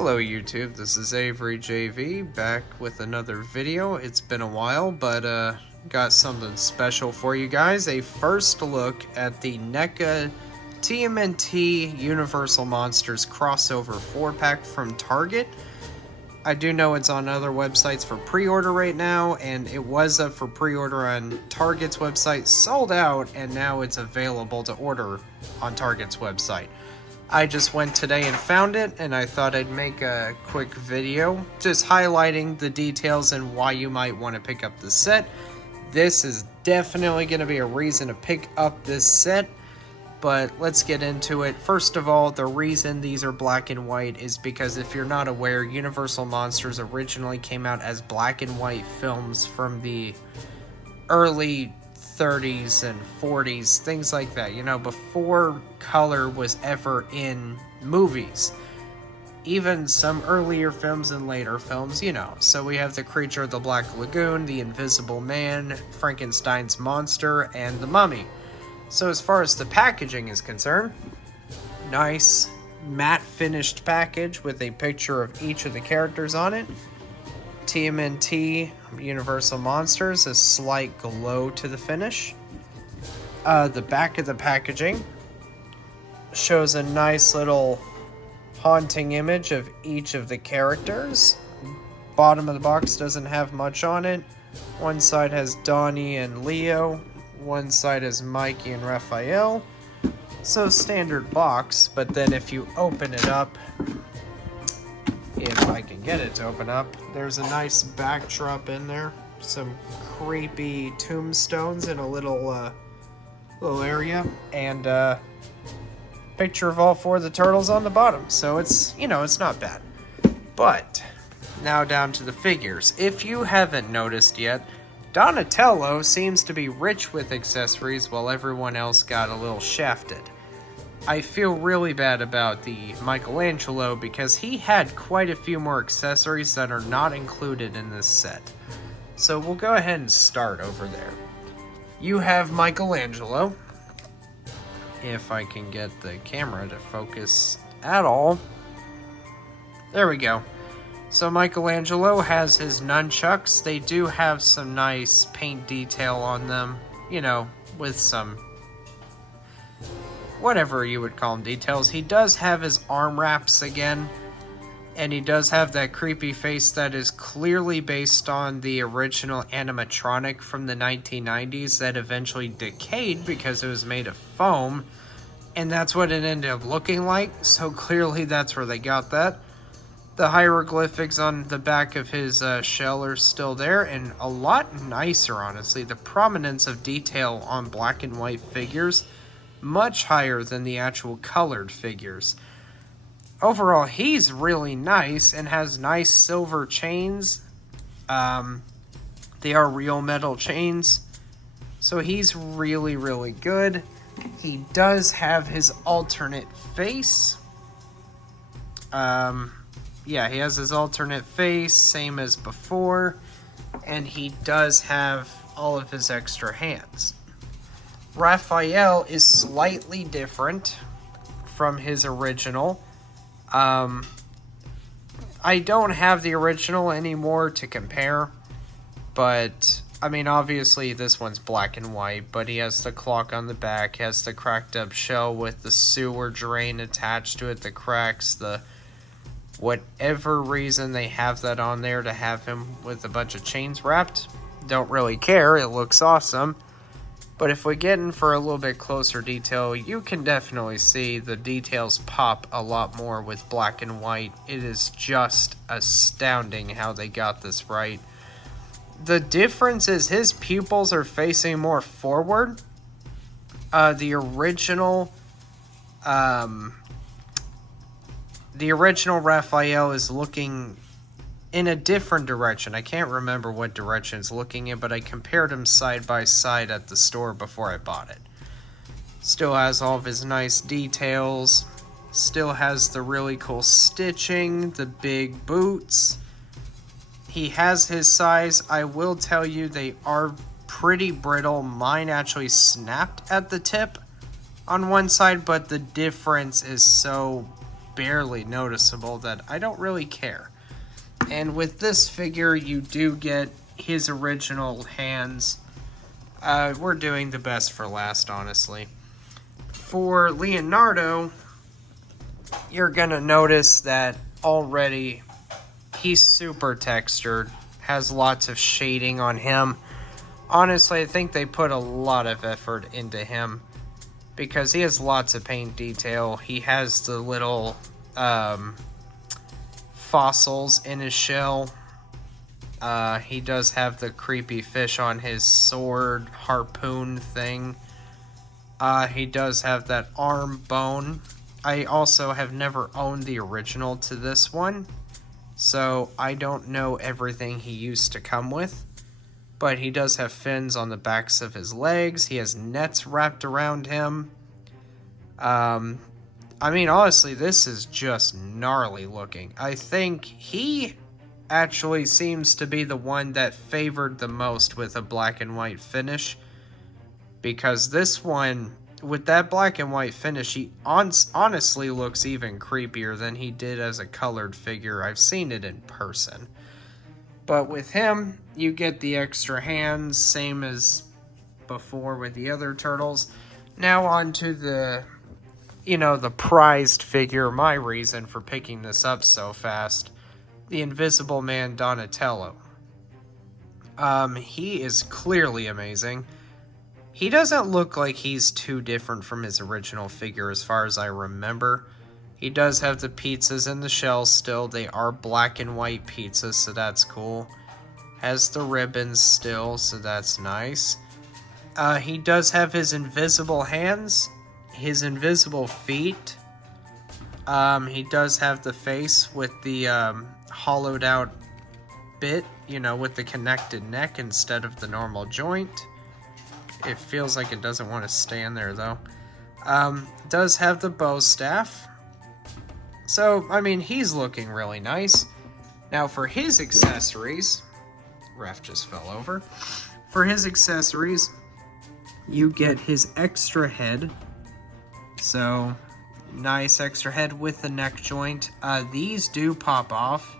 Hello YouTube, this is Avery JV back with another video. It's been a while, but got something special for you guys. A first look at the NECA TMNT Universal Monsters crossover 4-pack from Target. I do know it's on other websites for pre-order right now, and it was up for pre-order on Target's website, sold out, and now it's available to order on Target's website. I just went today and found it, and I thought I'd make a quick video just highlighting the details and why you might want to pick up the set. This is definitely going to be a reason to pick up this set, but let's get into it. First of all, the reason these are black and white is because if you're not aware, Universal Monsters originally came out as black and white films from the early 30s and 40s, things like that, you know, before color was ever in movies. Even some earlier films and later films, you know. So we have The Creature of the Black Lagoon, The Invisible Man, Frankenstein's Monster, and The Mummy. So as far as the packaging is concerned, nice matte finished package with a picture of each of the characters on it. TMNT Universal Monsters, a slight glow to the finish. The back of the packaging shows a nice little haunting image of each of the characters. Bottom of the box doesn't have much on it. One side has Donnie and Leo. One side has Mikey and Raphael. So standard box, but then if you open it up, if I can get it to open up, there's a nice backdrop in there. Some creepy tombstones in a little area, and picture of all four of the turtles on the bottom. So it's, you know, it's not bad. But now down to the figures. If you haven't noticed yet, Donatello seems to be rich with accessories while everyone else got a little shafted. I feel really bad about the Michelangelo because he had quite a few more accessories that are not included in this set. So we'll go ahead and start over there. You have Michelangelo. If I can get the camera to focus at all. There we go. So Michelangelo has his nunchucks. They do have some nice paint detail on them, you know, with some whatever you would call them details. He does have his arm wraps again, and he does have that creepy face that is clearly based on the original animatronic from the 1990s that eventually decayed because it was made of foam, and that's what it ended up looking like. So clearly that's where they got that. The hieroglyphics on the back of his shell are still there, and a lot nicer, honestly. The prominence of detail on black and white figures much higher than the actual colored figures. Overall, he's really nice and has nice silver chains. They are real metal chains, so he's really, really good. He does have his alternate face. Yeah, he has his alternate face, same as before, and he does have all of his extra hands. Raphael is slightly different from his original. I don't have the original anymore to compare, but I mean, obviously this one's black and white, but he has the clock on the back, has the cracked up shell with the sewer drain attached to it, the cracks, the whatever reason they have that on there to have him with a bunch of chains wrapped. Don't really care, it looks awesome. But if we get in for a little bit closer detail, you can definitely see the details pop a lot more with black and white. It is just astounding how they got this right. The difference is his pupils are facing more forward. The original Raphael is looking in a different direction. I can't remember what direction it's looking in, but I compared them side by side at the store before I bought it. Still has all of his nice details. Still has the really cool stitching, the big boots. He has his size. I will tell you, they are pretty brittle. Mine actually snapped at the tip on one side, but the difference is so barely noticeable that I don't really care. And with this figure, you do get his original hands. We're doing the best for last, honestly. For Leonardo, you're gonna notice that already he's super textured, has lots of shading on him. Honestly, I think they put a lot of effort into him because he has lots of paint detail. He has the little fossils in his shell. He does have the creepy fish on his sword harpoon thing. He does have that arm bone. I also have never owned the original to this one, so I don't know everything he used to come with. But he does have fins on the backs of his legs. He has nets wrapped around him. I mean, honestly, this is just gnarly looking. I think he actually seems to be the one that favored the most with a black and white finish. Because this one, with that black and white finish, he honestly looks even creepier than he did as a colored figure. I've seen it in person. But with him, you get the extra hands, same as before with the other turtles. Now on to the, the prized figure, my reason for picking this up so fast. The Invisible Man Donatello. He is clearly amazing. He doesn't look like he's too different from his original figure as far as I remember. He does have the pizzas in the shell still. They are black and white pizzas, so that's cool. Has the ribbons still, so that's nice. He does have his invisible hands, his invisible feet. He does have the face with the hollowed out bit, with the connected neck instead of the normal joint. It feels like it doesn't want to stand there, though. Does have the bow staff. So, I mean, he's looking really nice. Now, for his accessories... Ref just fell over. For his accessories, you get his extra head. So, nice extra head with the neck joint. These do pop off.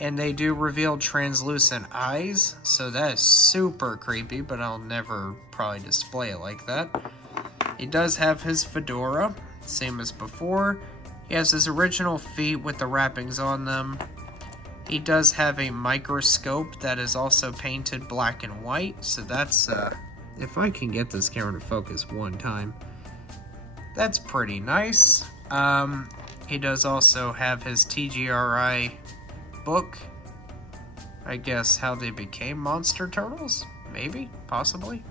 And they do reveal translucent eyes. So that is super creepy, but I'll never probably display it like that. He does have his fedora, same as before. He has his original feet with the wrappings on them. He does have a microscope that is also painted black and white. So that's, if I can get this camera to focus one time, that's pretty nice. He does also have his TGRI book. I guess how they became monster turtles? Maybe, possibly.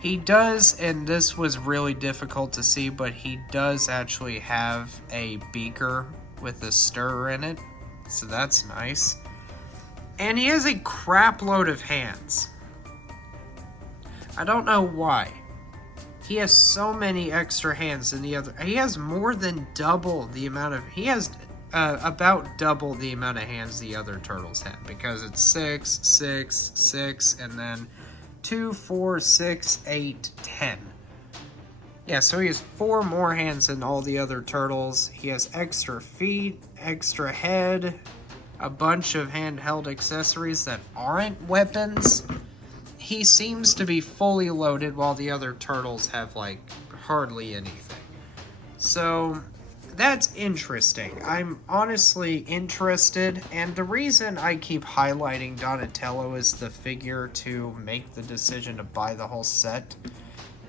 He does, and this was really difficult to see, but he does actually have a beaker with a stirrer in it. So that's nice. And he has a crap load of hands. I don't know why. He has so many extra hands than the other. He has more than double the amount of... He has about double the amount of hands the other turtles have. Because it's 6, 6, 6, and then 2, 4, 6, 8, 10. Yeah, so he has 4 more hands than all the other turtles. He has extra feet, extra head, a bunch of handheld accessories that aren't weapons. He seems to be fully loaded while the other turtles have, like, hardly anything. So, that's interesting. I'm honestly interested, and the reason I keep highlighting Donatello as the figure to make the decision to buy the whole set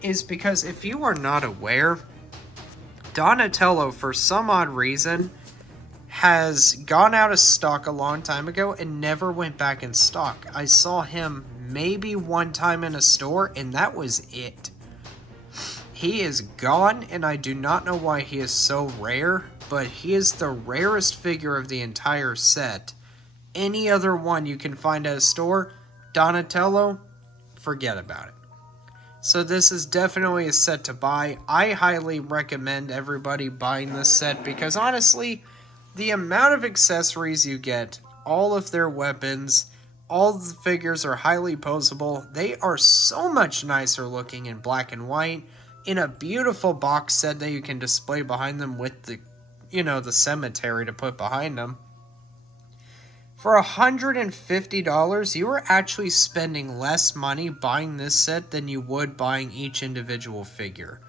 is because if you are not aware, Donatello, for some odd reason, has gone out of stock a long time ago and never went back in stock. I saw him maybe one time in a store, and that was it. He is gone, and I do not know why he is so rare, but he is the rarest figure of the entire set. Any other one you can find at a store, Donatello, forget about it. So this is definitely a set to buy. I highly recommend everybody buying this set because honestly, the amount of accessories you get, all of their weapons, all the figures are highly posable. They are so much nicer looking in black and white in a beautiful box set that you can display behind them with the you know, the cemetery to put behind them. For $150, you are actually spending less money buying this set than you would buying each individual figure.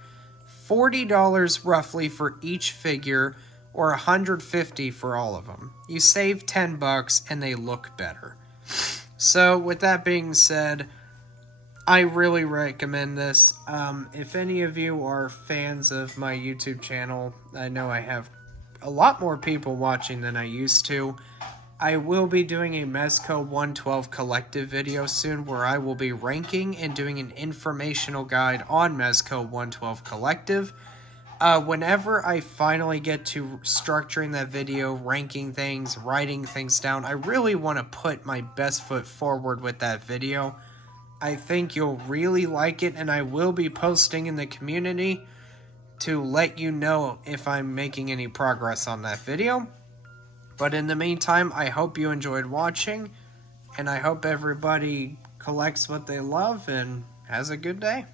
$40 roughly for each figure, or $150 for all of them. You save $10 and they look better. So with that being said, I really recommend this. If any of you are fans of my YouTube channel, I know I have a lot more people watching than I used to. I will be doing a Mezco 112 collective video soon where I will be ranking and doing an informational guide on Mezco 112 collective. Whenever I finally get to structuring that video, ranking things, writing things down, I really want to put my best foot forward with that video. I think you'll really like it, and I will be posting in the community to let you know if I'm making any progress on that video. But in the meantime, I hope you enjoyed watching, and I hope everybody collects what they love and has a good day.